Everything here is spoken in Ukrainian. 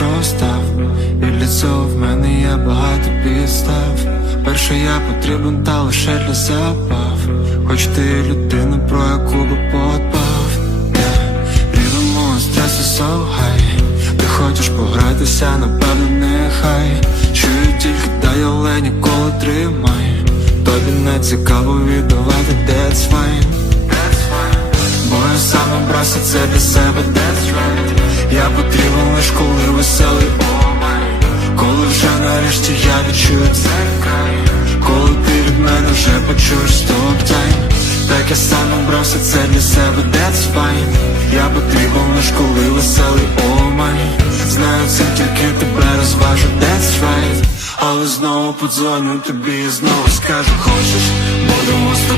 розростав, і лицо в мене є багато підстав. Перше я потрібен, та лише для запав. Хоч ти людина, про яку би подбав. Рівному стресу согай so Ти хочеш погратися, напевно, нехай. Чую тільки дай, але ніколи тримай Тобі не цікаво віддавати that's fine. Бо я сам обрався це для себе, that's right. Я потрібен лиш коли веселий, о Коли вже нарешті я відчую край Коли ти від мене вже почуєш стоп Так я сам обрався це для себе, that's fine. Я потрібен лиш коли веселий, о май. Знаю це тільки тебе розважу, that's right. Але знову подзвоню тобі і знову скажу Хочеш, будемо з тобою